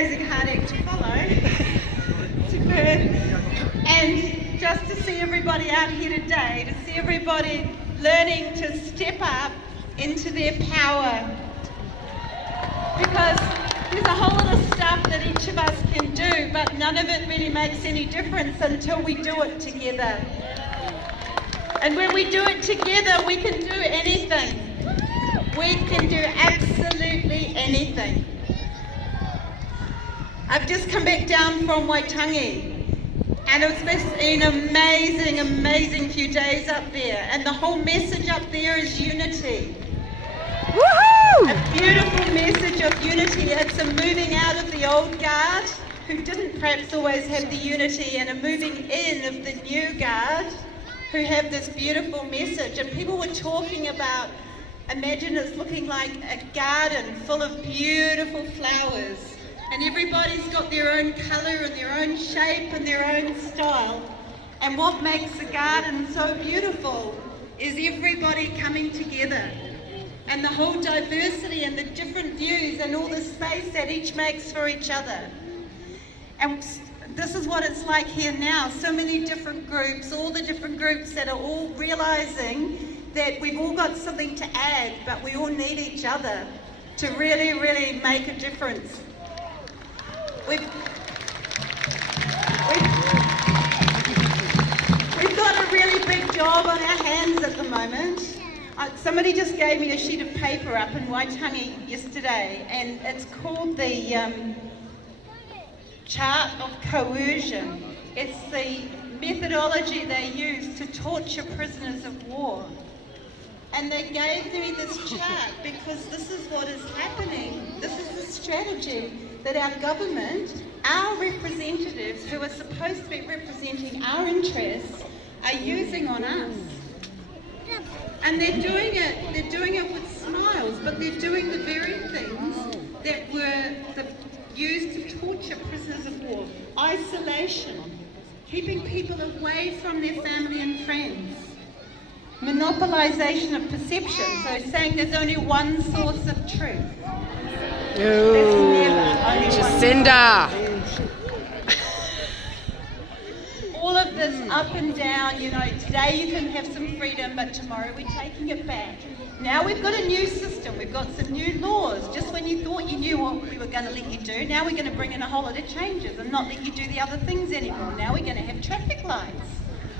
amazing hard act to follow. Superb. And just to see everybody out here today, to see everybody learning to step up into their power. Because there's a whole lot of stuff that each of us can do, but none of it really makes any difference until we do it together. And when we do it together, we can do anything. We can do absolutely anything. I've just come back down from Waitangi, and it's been an amazing, amazing few days up there. And the whole message up there is unity. Woohoo! A beautiful message of unity. It's a moving out of the old guard, who didn't perhaps always have the unity, and a moving in of the new guard, who have this beautiful message. And people were talking about, imagine it's looking like a garden full of beautiful flowers, and everybody's got their own colour and their own shape and their own style. And what makes the garden so beautiful is everybody coming together, and the whole diversity and the different views and all the space that each makes for each other. And this is what it's like here now. So many different groups, all the different groups that are all realising that we've all got something to add, but we all need each other to really, really make a difference. We've got a really big job on our hands at the moment. Somebody just gave me a sheet of paper up in Waitangi yesterday, and it's called the chart of coercion. It's the methodology they use to torture prisoners of war. And they gave me this chart because this is what is happening. This is the strategy that our government, our representatives who are supposed to be representing our interests, are using on us. And they're doing it with smiles, but they're doing the very things that were used to torture prisoners of war. Isolation, keeping people away from their family and friends. Monopolisation of perception, so saying there's only one source of truth. There's never only Jacinda! All of this up and down, you know, today you can have some freedom, but tomorrow we're taking it back. Now we've got a new system, we've got some new laws. Just when you thought you knew what we were going to let you do, now we're going to bring in a whole lot of changes and not let you do the other things anymore. Now we're going to have traffic lights.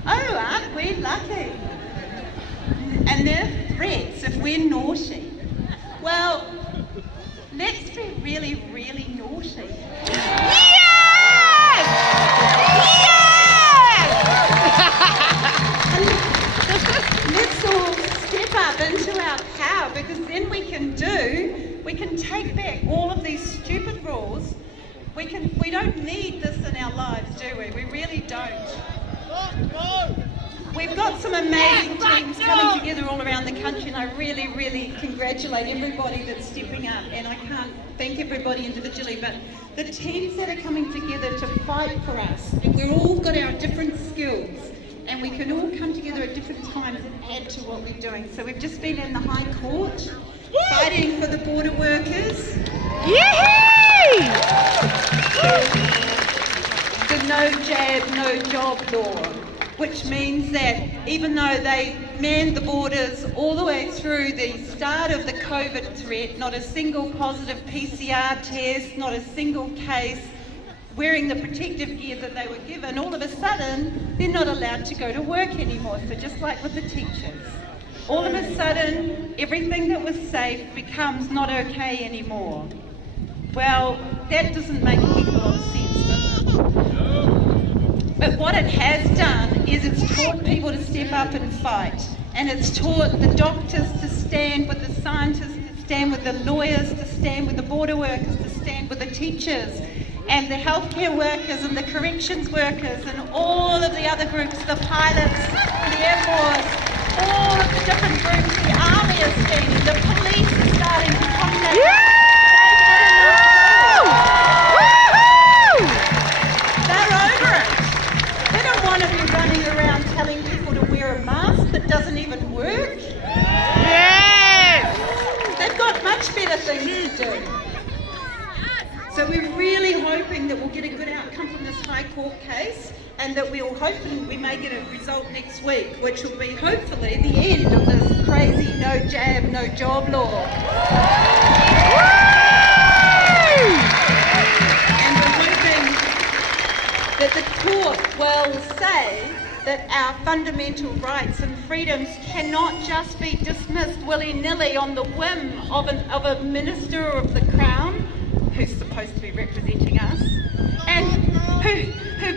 Oh, aren't we lucky? And they're threats if we're naughty. Well, let's be really, really naughty. Yes! Let's all step up into our power, because then we can take back all of these stupid rules. We don't need this in our lives, do we? We really don't. We've got some amazing teams coming together all around the country, and I really, really congratulate everybody that's stepping up, and I can't thank everybody individually, but the teams that are coming together to fight for us, and we've all got our different skills, and we can all come together at different times and add to what we're doing. So we've just been in the High Court, fighting for the border workers. Yee-hee! The no jab, no job law, which means that even though they manned the borders all the way through the start of the COVID threat, not a single positive PCR test, not a single case, wearing the protective gear that they were given, all of a sudden they're not allowed to go to work anymore. So just like with the teachers, all of a sudden everything that was safe becomes not okay anymore. Well, that doesn't make a heck of a lot of sense, does it? But what it has done is it's taught people to step up and fight, and it's taught the doctors to stand with the scientists, to stand with the lawyers, to stand with the border workers, to stand with the teachers, and the healthcare workers and the corrections workers and all of the other groups, the pilots, the Air Force, all of the different groups, the Army is standing, the police are starting to contact. They're over it. They don't want to be running around telling people to wear a mask that doesn't even work. Yes! They've got much better things to do. So we're really hoping that we'll get a good outcome from this High Court case, and that we'll hoping we may get a result next week, which will be hopefully the end of this crazy no jab, no job law. And we're hoping that the court will say that our fundamental rights and freedoms cannot just be dismissed willy-nilly on the whim of a minister of the Crown, who's supposed to be representing us, and who,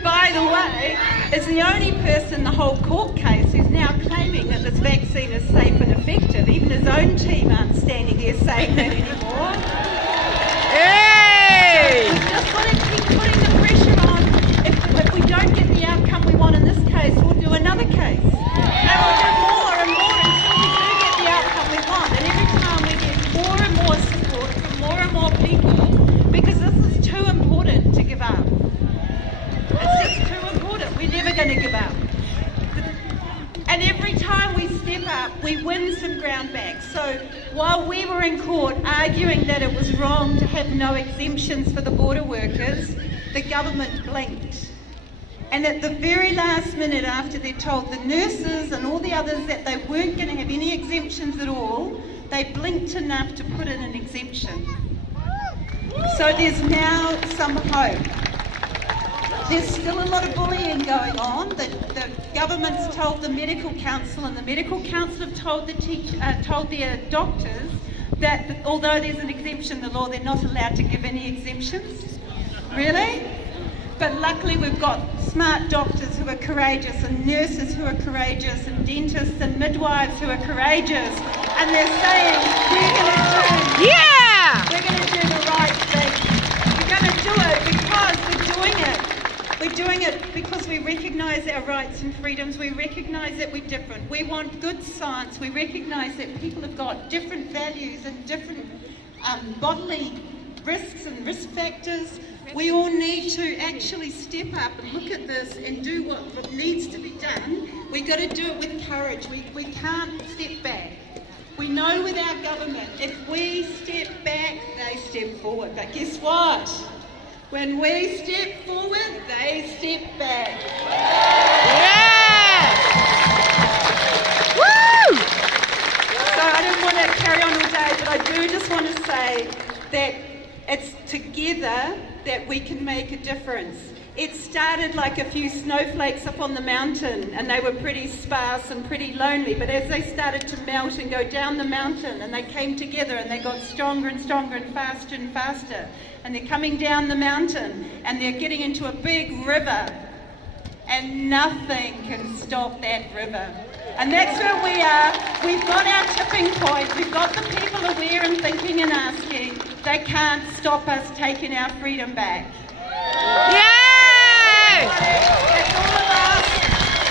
by the way, is the only person in the whole court case who's now claiming that this vaccine is safe and effective. Even his own team aren't standing here saying that anymore. Hey! So we've just got to keep putting the pressure on. If we don't get the outcome we want in this case, we'll do another case. And we'll do more and more until we do get the outcome we want. And every time we get more and more support from more and more people, because this is too important to give up. It's just too important. We're never going to give up. And every time we step up, we win some ground back. So while we were in court arguing that it was wrong to have no exemptions for the border workers, the government blinked. And at the very last minute, after they told the nurses and all the others that they weren't going to have any exemptions at all, they blinked enough to put in an exemption. So there's now some hope. There's still a lot of bullying going on. The government's told the medical council, and the medical council have told the doctors that although there's an exemption in the law, they're not allowed to give any exemptions. Really? But luckily we've got smart doctors who are courageous, and nurses who are courageous, and dentists and midwives who are courageous, and they're saying we're going to do the right thing. We're going to do it because we're doing it. We're doing it because we recognise our rights and freedoms. We recognise that we're different. We want good science. We recognise that people have got different values and different bodily risks and risk factors. We all need to actually step up and look at this and do what needs to be done. We've got to do it with courage. We can't step back. We know with our government, if we step back, they step forward. But guess what? When we step forward, they step back. Yeah! Woo! So I don't want to carry on all day, but I do just want to say that it's together that we can make a difference. It started like a few snowflakes up on the mountain, and they were pretty sparse and pretty lonely, but as they started to melt and go down the mountain, and they came together and they got stronger and stronger and faster, and they're coming down the mountain and they're getting into a big river, and nothing can stop that river. And that's where we are. We've got our tipping point. We've got the people aware and thinking and asking. They can't stop us taking our freedom back. Yay! It's all of us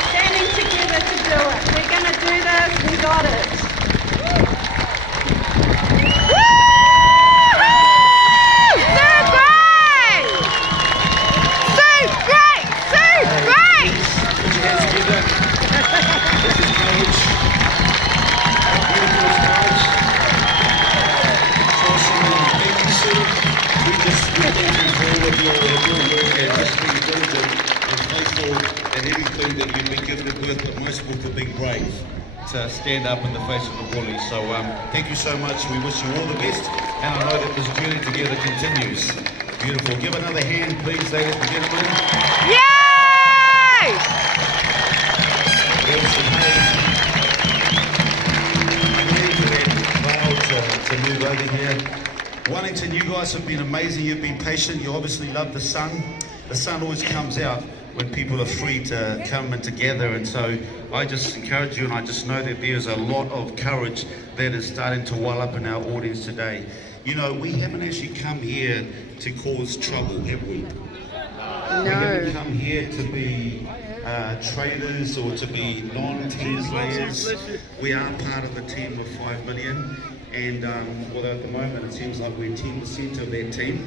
standing together to do it. We're going to do this. We got it. And everything that you've been gifted with, but most of all for being brave to stand up in the face of the bully. So thank you so much. We wish you all the best, and I know that this journey together continues. Beautiful. Give another hand, please, ladies and gentlemen. Yay! Awesome. Proud to move over here. Wellington, you guys have been amazing. You've been patient. You obviously love the sun. The sun always comes out when people are free to come and together, and so I just encourage you, and I just know that there's a lot of courage that is starting to well up in our audience today. You know, we haven't actually come here to cause trouble, have we? No. We haven't come here to be traders or to be non-team players. We are part of the team of 5 million, and although at the moment it seems like we're 10% of that team,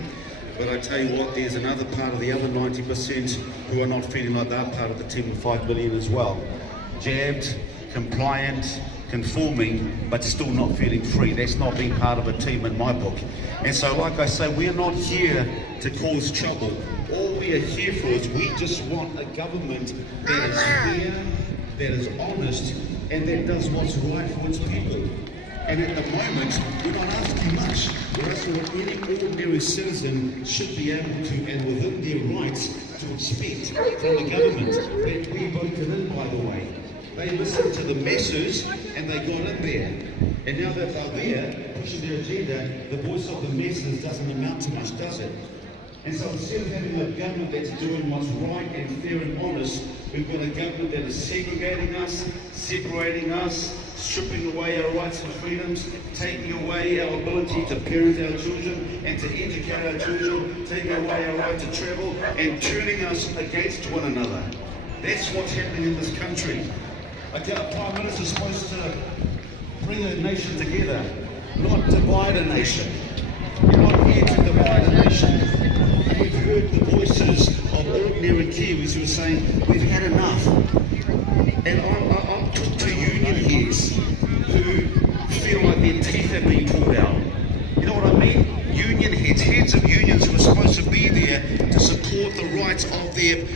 but I tell you what, there's another part of the other 90% who are not feeling like they're part of the team of 5 million as well. Jabbed, compliant, conforming but still not feeling free. That's not being part of a team in my book. And so, like I say, we're not here to cause trouble. All we are here for is we just want a government that is fair, that is honest, and that does what's right for its people. And at the moment, we're not asking much. We're asking what any ordinary citizen should be able to, and within their rights, to expect from the government that we voted in, by the way. They listened to the masses and they got in there. And now that they're there, pushing their agenda, the voice of the masses doesn't amount to much, does it? And so instead of having a government that's doing what's right and fair and honest, we've got a government that is segregating us, separating us, stripping away our rights and freedoms, taking away our ability to parent our children and to educate our children, taking away our right to travel, and turning us against one another. That's what's happening in this country. A Prime Minister is supposed to bring a nation together, not divide a nation. You're not here to divide a nation. We've heard the voices of ordinary Kiwis who are saying, we've had enough. And I'm talking to union heads who feel like their teeth have been pulled out. You know what I mean? Union heads, heads of unions who are supposed to be there to support the rights of their